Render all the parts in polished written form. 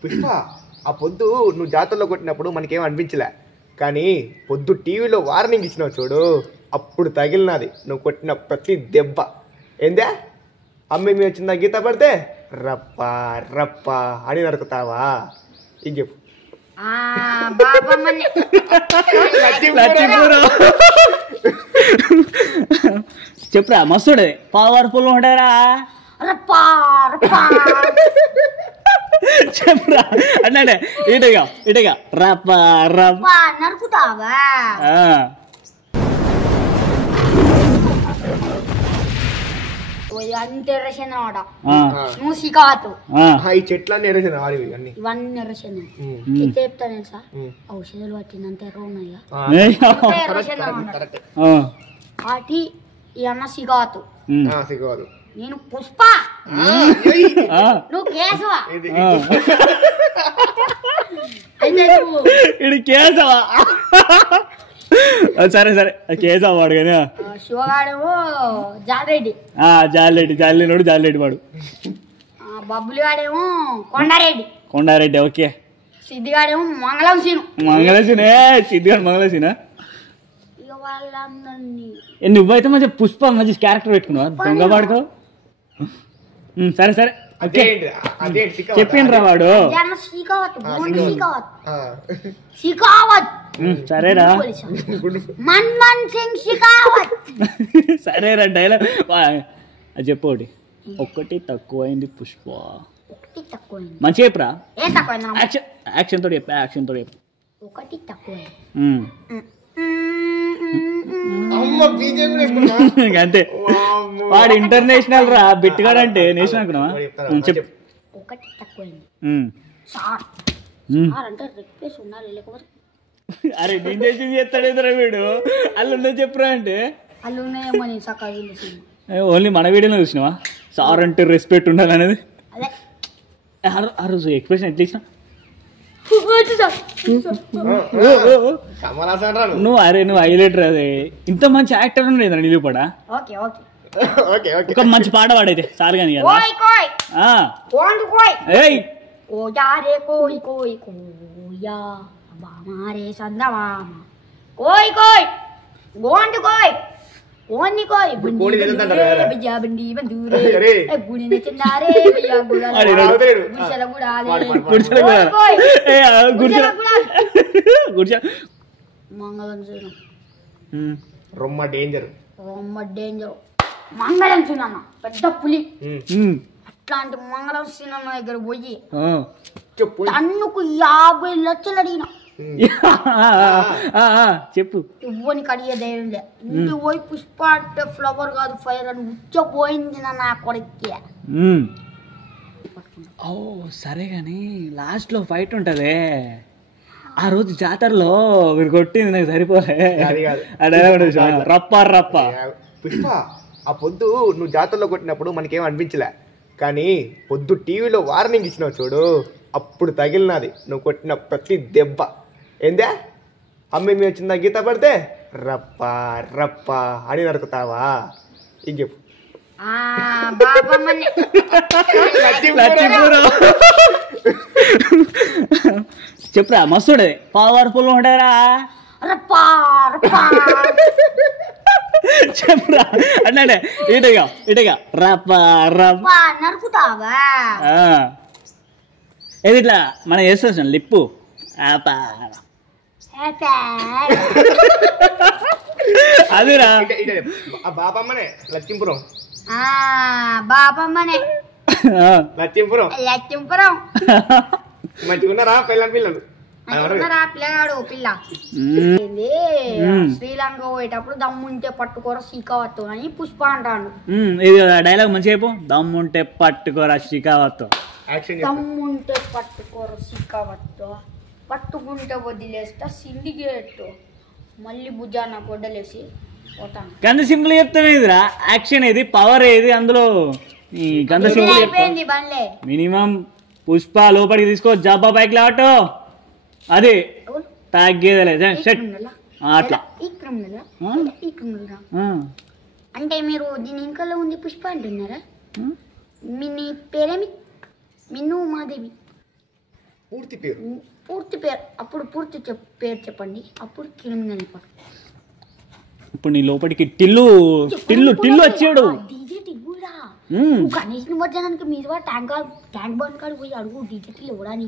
పుష్ప, ఆ పొద్దు నువ్వు జాతరలో కొట్టినప్పుడు మనకేం అనిపించలే, కానీ పొద్దు టీవీలో వార్నింగ్ ఇచ్చినావు చూడు, అప్పుడు తగిలినది నువ్వు కొట్టిన ప్రతి దెబ్బ. ఏందే అమ్మ మీ వచ్చిందా గీత పడితే రప్ప రప్ప అని నరుకుతావా? ఇది చెప్పు. చెప్పురా మస్తుడే పవర్ఫుల్ ఉంటారా చెప్పురా అన్నాడే ఇటుగా ఇటుగా రప్ప రప్ప నరుకుతావా? అంతే ఎర్రసిన నువ్వు సికాతు ఈ చెట్లన్నీ ఎరసిన వాడివి అన్ని ఇవన్నీ ఎర్రసిన అయితే చెప్తా తెలుసా, ఔషధాలు పట్టిందంత ఎర్ర ఉన్నాయా వాటి ఈ అన్న సిగాతు సిగోదు. నేను పుష్ప, నువ్వు కేశవా. ఇది కేశవా? సరే సరే కేశవ వాడు కానీ శివగాడేమో జాలరెడ్డి, జాలినోడు జాలిరెడ్డి వాడు. బబ్బులి వాడేమో కొండారెడ్డి. కొండారెడ్డి ఓకే. సిద్ధిగాడేమో మంగళం సీను. మంగళసీనే సిద్ధిగాడు మంగళసీనా? ఇక వాళ్ళందరినీ నువ్వైతే మంచి పుష్ప మంచి క్యారెక్టర్ పెట్టుకున్నావా దొంగ వాడుకో. సరే సరే చెప్పిండ్రా వాడు. సరేరా సరేరా డైలాగ్ అది చెప్పు. ఒకటి తక్కువైంది పుష్ప. మంచి చెప్పరా, యాక్షన్ తోటి చెప్పా, యాక్షన్ తోటి చెప్పు. ఒకటి తక్కువ అంతే. వాడు ఇంటర్నేషనల్ రా బిట్టుగాడు అంటే నేషనల్ అనుకున్నావా? చెప్పు. ఒకటి తక్కువైంది అంటే రిక్వెస్ట్ ఉండాలి, లేకపోతే అరే నేను చేసి చేస్తాడు ఎదురా వీడు. అల్లు చెప్పురా అంటే అల్లున్నాయేమని ఓన్లీ మన వీడియోలో చూసినావా సార్ అంటే రెస్పెక్ట్ ఉండాలి అనేది? ఆ రోజు ఎక్స్ప్రెషన్ ఎట్లా ఇచ్చిన నువ్వు? అరే నువ్వు హైలైటర్ అదే. ఇంత మంచి యాక్టర్ ఉండేదా నిలుపడా? ఒక మంచి పాట పాడైతే చాలు కానీ రొమ్మ డేంజర్, మంగళం సినిమా పెద్ద పులి. అట్లాంటి మంగళం సినిమా దగ్గర పోయి తన్నుకు 50 లక్షలు అడిగిన చెప్పు. ఇవ్వనికి అడిగే ధైర్యం లే. ఇంటికి పోయి పుష్ప అంటే ఫ్లవర్ కాదు ఫైర్ అని ఉచ్చపోయింది నా కొడుక్కి. ఓ సరే గాని లాస్ట్ లో ఫైట్ ఉంటదే ఆ రోజు జాతరలో మీరు కొట్టింది నాకు సరిపోలే. రప్ప రప్ప. పుష్ప, ఆ పొద్దు నువ్వు జాతరలో కొట్టినప్పుడు మనకేం అనిపించలే, కానీ పొద్దు టీవీలో వార్నింగ్ ఇచ్చినావు చూడు, అప్పుడు తగిలినది నువ్వు కొట్టిన ప్రతి దెబ్బ. ఏందే అమ్మ మీ వచ్చిందా గీత పడితే రప్ప రప్ప అని నరుకుతావా? ఇది చెప్పు. చెప్పురా మస్తుడే పవర్ఫుల్ ఉంటారా చెప్పురా అన్నాడే ఇటుగా ఇటుగా రప్ప రప్ప నరుకుతావా? ఏది ఇట్లా మనం చేస్తాం లిప్పు అదిరా బాపమ్మనే లక్ష్మీపురం, బాపమ్మనే లక్ష్మీపురం మంచిగా ఉన్నారా పిల్లలు? పిల్లగాడు పిల్ల శ్రీలంక పోయేటప్పుడు దమ్ముంటే పట్టుకోర సీకావత్తు అని పుష్ప అంటాడు. ఇది డైలాగ్ మంచిగా అయిపో. దమ్ముంటే పట్టుకోరా సీకావత్తు. దమ్ముంటే పట్టుకోర సీకావత్తు, పట్టుకుంటే వదిలేస్తా సిండికేట్, మళ్ళీ భుజాన గొడ్డలేసి పోతాను. గంత సింపుల్ చెప్తాను ఇదిరా. యాక్షన్ ఏది పవర్ ఏది అందులో? గంత సింపుల్ అయిపోయింది బండ్లే. మినిమం పుష్ప లోపలికి తీసుకో జబ్బా బైక్ లాటో అది తగ్గేదలే అట్లా. అంటే మీరు దీని ఇంకలో ఉంది పుష్ప అంటున్నారా? మీ పేరేమి? మిన్ను మాదేవి. పూర్తి పేరు అప్పుడు పూర్తి పేరు చెప్పండి. అప్పుడు క్రిమినల్ రికార్డ్. ఇప్పుడు నీ లోపలికి టిల్లు వచ్చాడు. డీజే టిల్లురా నువ్వు గణేష్ నిమజ్జనానికి మీద ట్యాంక్ బండ్ కాడికి పోయి అడుగు డీజే టిల్లు ఇవ్వడాని.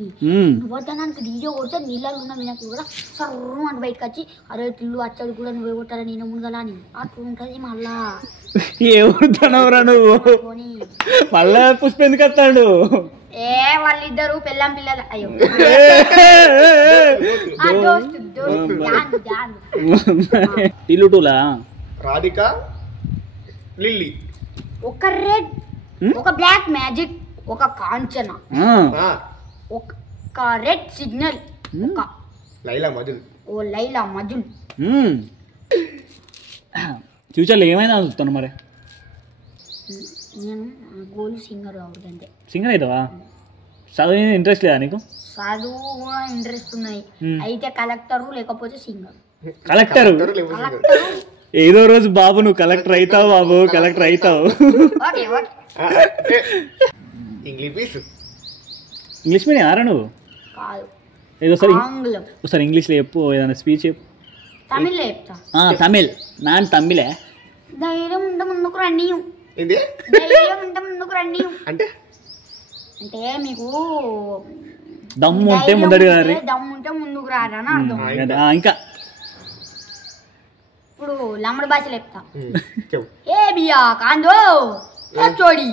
నిమజ్జనానికి డీజే కొడితే నీళ్ళలో ఉన్న వినకు కూడా సర్రు అని బయటకు వచ్చి అరే టిల్లు అచ్చడి కూడా నువ్వే కొట్టాలా నేను ముందుగల అని అట్లా ఉంటుంది. మళ్ళా ఏమవుతున్నావురా నువ్వు? మళ్ళా పుష్ప ఎందుకు వస్తాడు? వాళ్ళిద్దరు పెళ్ళాం పిల్లలు. అయ్యో టిల్లుటూలా రాధిక లిల్లీ, ఒక రెడ్, ఒక బ్లాక్ మ్యాజిక్, ఒక కాంచన, ఒక రెడ్ సిగ్నల్, ఒక లైలా మజుల్. లైలా మజుల్. ఫ్యూచర్లో ఏమైనా చూస్తాను మరి? నేను గోల్ సింగర్ అవుతుందంటే. సింగర్ అవుతావా? చదువు ఇంట్రెస్ట్ లేదా నీకు? చదువు కూడా ఇంట్రెస్ట్ ఉన్నాయి. అయితే కలెక్టర్ లేకపోతే సింగర్. కలెక్టర్ ఏదో రోజు బాబు నువ్వు కలెక్టర్ అవుతావు బాబు, కలెక్టర్ అవుతావు. ఇంగ్లీష్ మీడియం ఆరా నువ్వు? కాదు, ఏదో ఆంగ్లం. ఒకసారి ఇంగ్లీష్లో చెప్పు, ఏదైనా స్పీచ్ చెప్పు. తమిళ్లో చెప్తా. తమిళ్ నాన్ తమిళే. ధైర్యం ఉంటే ముందుకు రండి. ధైర్యం ఉంటే ముందుకు రండి అంటే మీకు దమ్ము ఉంటే ముందడు గారి, దమ్ము ఉంటే ముందుకు రారని అర్థం. ఇంకా ఇప్పుడు లమ్మడి భాషలు చెప్తా. ఏ బియా కాందో చోడి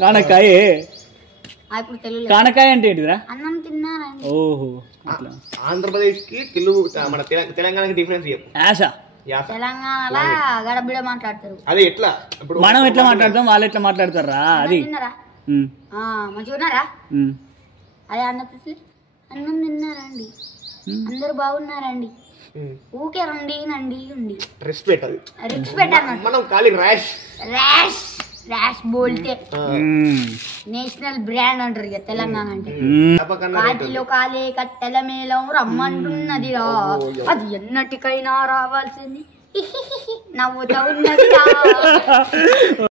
కానకాయ. ఇప్పుడు తెలుగు కానకాయ అంటే ఏంటిదిరా? అన్నం తిన్నారా? ఓహో, ఆంధ్రప్రదేశ్ కి తెలుగు మన తెలంగాణకి డిఫరెన్స్ చెప్పు. తెలంగాణలో గడబిడ మాట్లాడతారు. అదే ఎట్లా? మనం ఎట్లా మాట్లాడతాం, వాళ్ళు ఎట్లా మాట్లాడతారా? అది మంచిగా ఉన్నారా? అదే ఆంధ్రప్రదేశ్ అన్నం తిన్నారండి, అందరు బాగున్నారండి, ఊకే రండి నండి ఉండి రెస్పెక్ట్ అన్నమాట. మనం ఖాళీ ర్యాష్ బోల్తే నేషనల్ బ్రాండ్ అంటారు ఇక తెలంగాణ అంటే. కాటిలో కాలే కట్టెల మేళం రమ్మంటున్నది రా, అది ఎన్నటికైనా రావాల్సింది నవ్వుతా ఉన్నది.